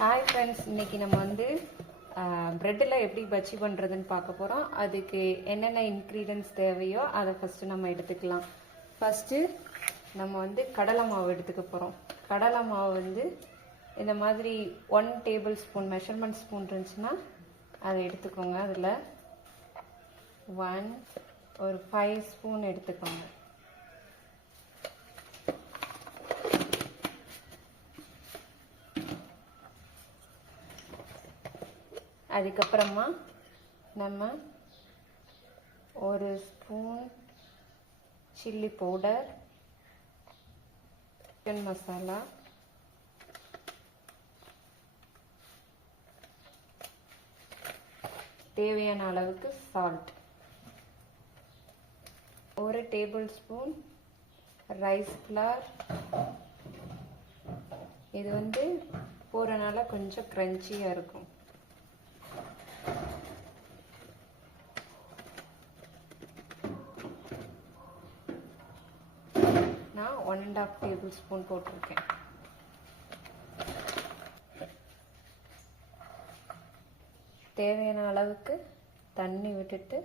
Hi friends, இன்றைக்கி நம்ம வந்து ப்ரெட்டில் எப்படி பஜ்ஜி பண்ணுறதுன்னு பார்க்க போகிறோம். அதுக்கு என்னென்ன இன்க்ரீடியன்ட்ஸ் தேவையோ அதை ஃபஸ்ட்டு நம்ம எடுத்துக்கலாம். ஃபஸ்ட்டு நம்ம வந்து கடலை மாவு எடுத்துக்க போகிறோம். கடலை மாவு வந்து இந்த மாதிரி 1 டேபிள் ஸ்பூன் மெஷர்மெண்ட் ஸ்பூன் இருந்துச்சுன்னா அதை எடுத்துக்கோங்க. அதில் ஒரு 5 ஸ்பூன் எடுத்துக்கோங்க. அதுக்கப்புறமா நம்ம ஒரு spoon chilli powder, chicken masala, தேவையான அளவுக்கு salt, 1 table spoon rice flower. இது வந்து போறனால கொஞ்சம் கிரன்ச்சியாக இருக்கும். நான் 1.5 டேபிள் ஸ்பூன் போட்டிருக்கேன். தேவையான அளவுக்கு தண்ணி விட்டுட்டு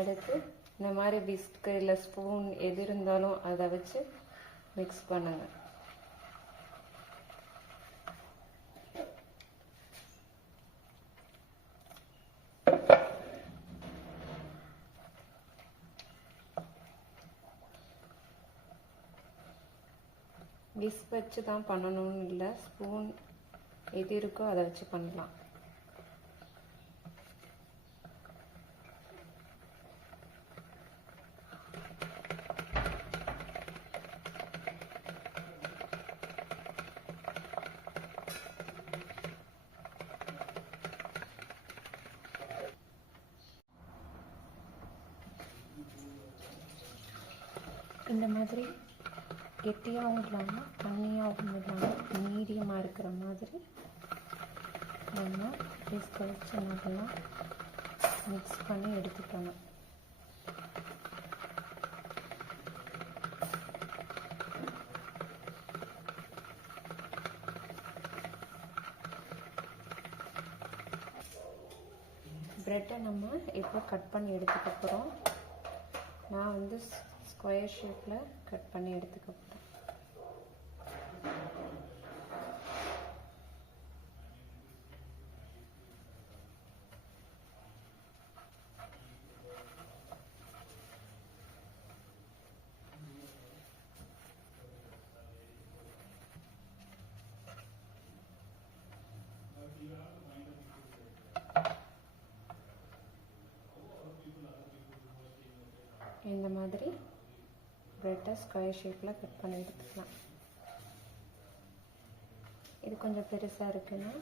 அடுத்து இந்த மாதிரி விஸ்க் இல்லை ஸ்பூன் எது இருந்தாலும் அதை வச்சு மிக்ஸ் பண்ணுங்க. விஸ்க் வச்சு தான் பண்ணணும்னு இல்லை, ஸ்பூன் எது இருக்கோ அதை வச்சு பண்ணலாம். இந்த மாதிரி கெட்டியாகவும் இல்லாமல் தண்ணியாகவும் இல்லாமல் மீடியமாக இருக்கிற மாதிரி நம்ம விஸ்க் வச்சு நல்லா மிக்ஸ் பண்ணி எடுத்துக்கணும். ப்ரெட்டை நம்ம இப்போ கட் பண்ணி எடுத்துக்க போகிறோம். நான் வந்து ஸ்கொயர் ஷேப்பில் கட் பண்ணி எடுத்துக்க போகிறேன். இந்த மாதிரி ப்ரெட்டை ஸ்கொயர் ஷேப்பில் கட் பண்ணி எடுத்துக்கலாம். இது கொஞ்சம் பெருசாக இருக்குன்னா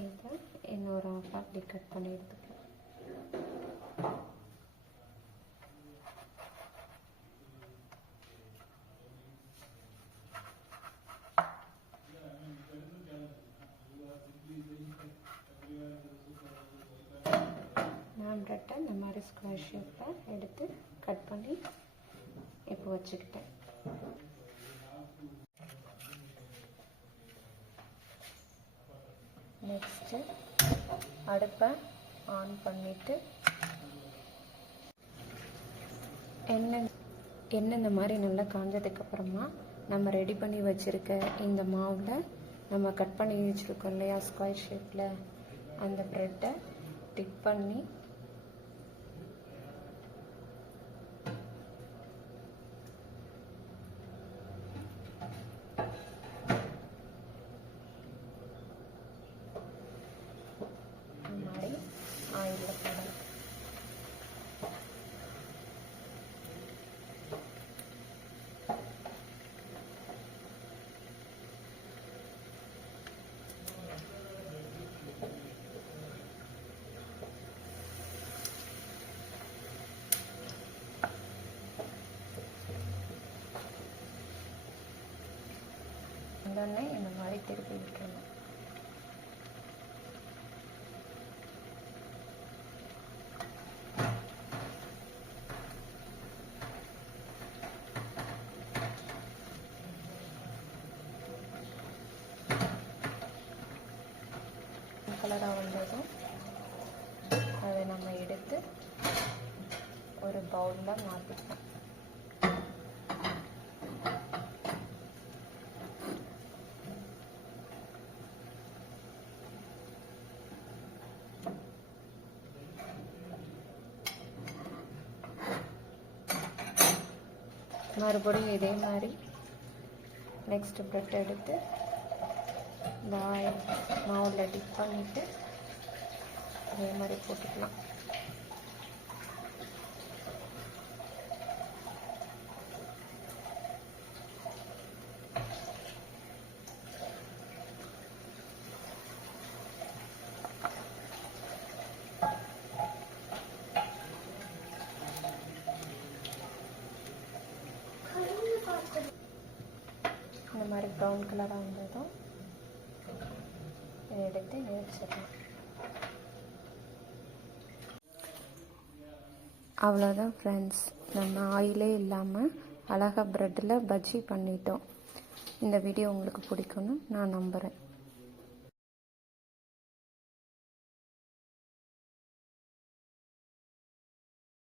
இதை இன்னொரு அப்படி கட் பண்ணி எடுத்துக்கலாம். நான் ப்ரெட்டை இந்த மாதிரி ஸ்கொயர் ஷேப்பில் எடுத்து கட் பண்ணி இப்போ வச்சுக்கிட்டேன். நெக்ஸ்ட்டு அடுப்பை ஆன் பண்ணிவிட்டு எண்ணெய் இந்த மாதிரி நல்லா காஞ்சதுக்கப்புறமா நம்ம ரெடி பண்ணி வச்சுருக்க இந்த மாவில் நம்ம கட் பண்ணி வச்சுருக்கோம் இல்லையா ஸ்கொயர் ஷேப்பில், அந்த ப்ரெட்டை டிப் பண்ணி ஆயிலில் போடணும். உடனே இந்த மாதிரி திருப்பி விட்டுறணும். மறுபடியும் இதே மாதிரி நெக்ஸ்ட் பிரெட் எடுத்து இந்த ஆயில் மாவில் டிப் பண்ணிவிட்டு இதே மாதிரி போட்டுக்கலாம். இந்த மாதிரி ப்ரௌன் கலராக வந்ததும் இதை எடுத்து இங்கே வச்சிடலாம். அவ்வளோதான் ஃப்ரெண்ட்ஸ், நம்ம ஆயிலே இல்லாமல் அழகாக ப்ரெட்டில் பஜ்ஜி பண்ணிட்டோம். இந்த வீடியோ உங்களுக்கு பிடிக்கும்னு நான் நம்புகிறேன்.